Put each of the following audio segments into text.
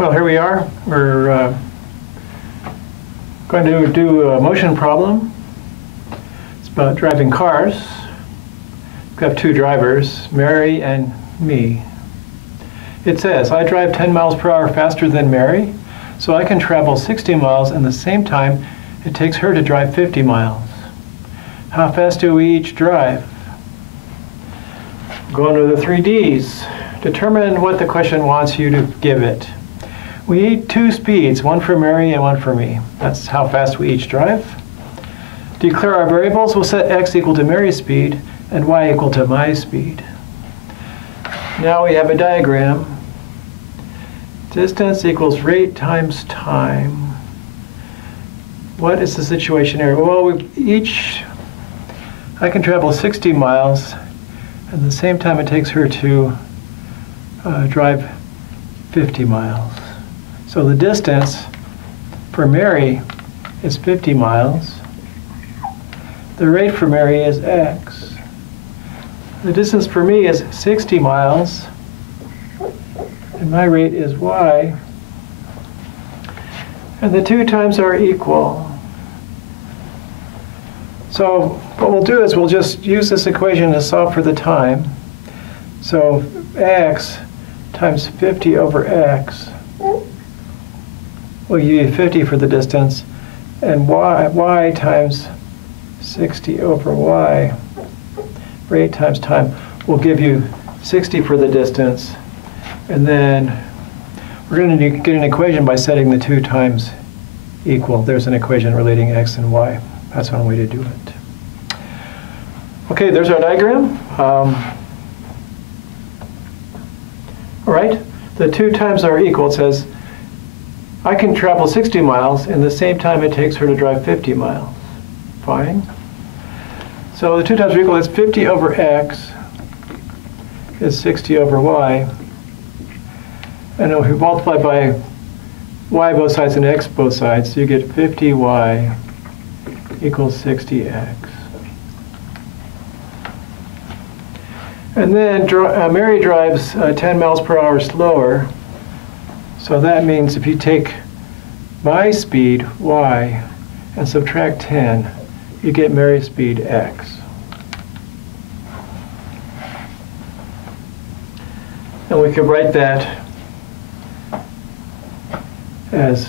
Well, here we are. We're going to do a motion problem. It's about driving cars. We have two drivers, Mary and me. It says, I drive 10 miles per hour faster than Mary, so I can travel 60 miles in the same time it takes her to drive 50 miles. How fast do we each drive? Going to the 3Ds. Determine what the question wants you to give it. We need two speeds, one for Mary and one for me. That's how fast we each drive. Declare our variables. We'll set x equal to Mary's speed and y equal to my speed. Now we have a diagram. Distance equals rate times time. What is the situation here? Well, I can travel 60 miles at the same time it takes her to drive 50 miles. So the distance for Mary is 50 miles. The rate for Mary is x. The distance for me is 60 miles, and my rate is y. And the two times are equal. So what we'll do is we'll just use this equation to solve for the time. So x times 50 over x will give you 50 for the distance, and y times 60 over y, rate times time, will give you 60 for the distance. And then we're going to get an equation by setting the two times equal. There's an equation relating x and y. That's one way to do it. Okay, there's our diagram. All right, the two times are equal. It says, I can travel 60 miles in the same time it takes her to drive 50 miles. Fine. So the two times are equal. It's 50 over x is 60 over y. And if we multiply by y both sides and x both sides, so you get 50y equals 60x. And then Mary drives 10 miles per hour slower. So that means if you take my speed, y, and subtract 10, you get Mary's speed, x. And we could write that as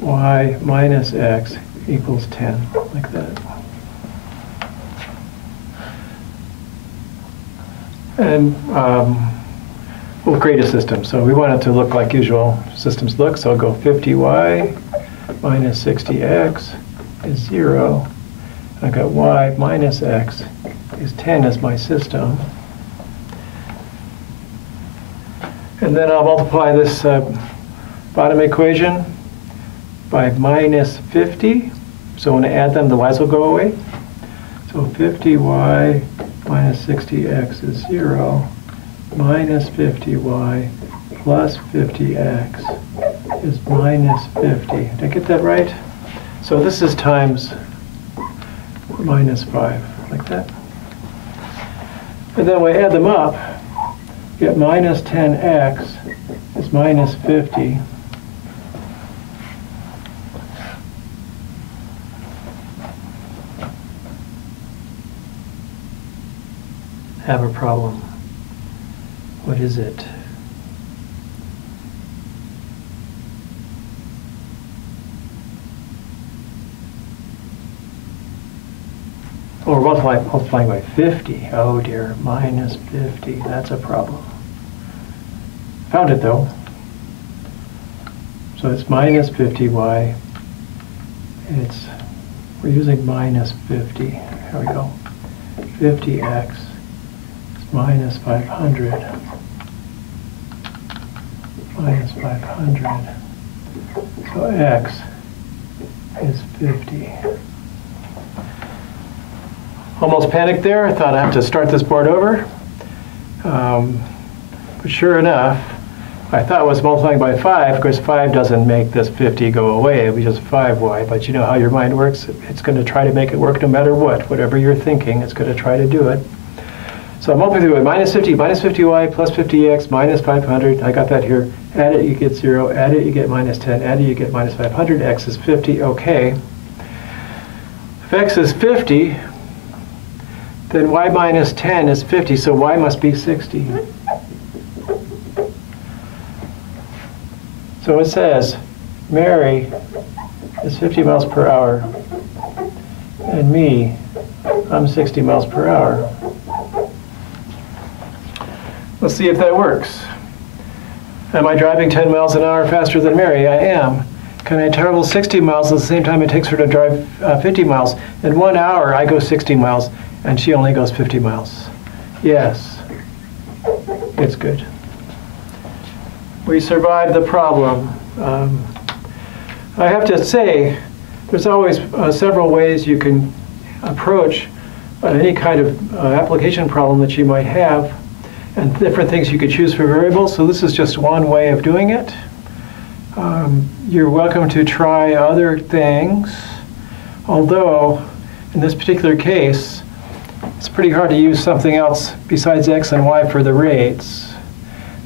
y minus x equals 10, like that. And we'll create a system. So we want it to look like usual systems look. So I'll go 50y minus 60x is 0. I've got y minus x is 10 as my system. And then I'll multiply this bottom equation by minus 50. So when I add them, the y's will go away. So 50y minus 60x is 0. Minus 50y plus 50x is minus 50. Did I get that right? So this is times minus 5, like that. And then we add them up. Get minus 10x is minus 50. Have a problem. What is it? Oh, we're multiplying by 50. Oh dear, minus 50. That's a problem. Found it though. So it's minus 50y. We're using minus 50. Here we go. 50x is minus 500. Minus 500. So x is 50. Almost panicked there. I thought I'd have to start this board over. But sure enough, I thought it was multiplying by 5, because 5 doesn't make this 50 go away. It'll be just 5y. But you know how your mind works. It's going to try to make it work no matter what. Whatever you're thinking, it's going to try to do it. So I'm multiplying through it. Minus 50, minus 50y, plus 50x, minus 500. I got that here. Add it, you get 0. Add it, you get minus 10. Add it, you get minus 500. X is 50. Okay. If x is 50, then y minus 10 is 50, so y must be 60. So it says, Mary is 50 miles per hour, and me, I'm 60 miles per hour. Let's see if that works. Am I driving 10 miles an hour faster than Mary? I am. Can I travel 60 miles at the same time it takes her to drive 50 miles? In 1 hour, I go 60 miles, and she only goes 50 miles. Yes, it's good. We survived the problem. I have to say, there's always several ways you can approach any kind of application problem that you might have, and different things you could choose for variables. So this is just one way of doing it. You're welcome to try other things, although in this particular case, it's pretty hard to use something else besides x and y for the rates.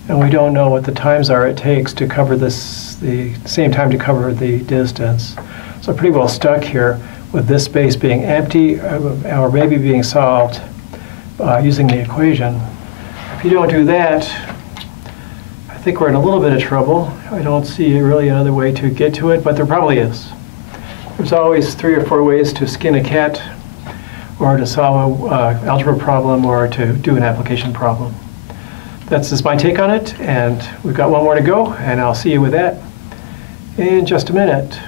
And we don't know what the times are it takes to cover this, the same time to cover the distance. So pretty well stuck here with this space being empty or maybe being solved using the equation. If you don't do that, I think we're in a little bit of trouble. I don't see really another way to get to it, but there probably is. There's always 3 or 4 ways to skin a cat, or to solve an algebra problem, or to do an application problem. That's just my take on it, and we've got one more to go, and I'll see you with that in just a minute.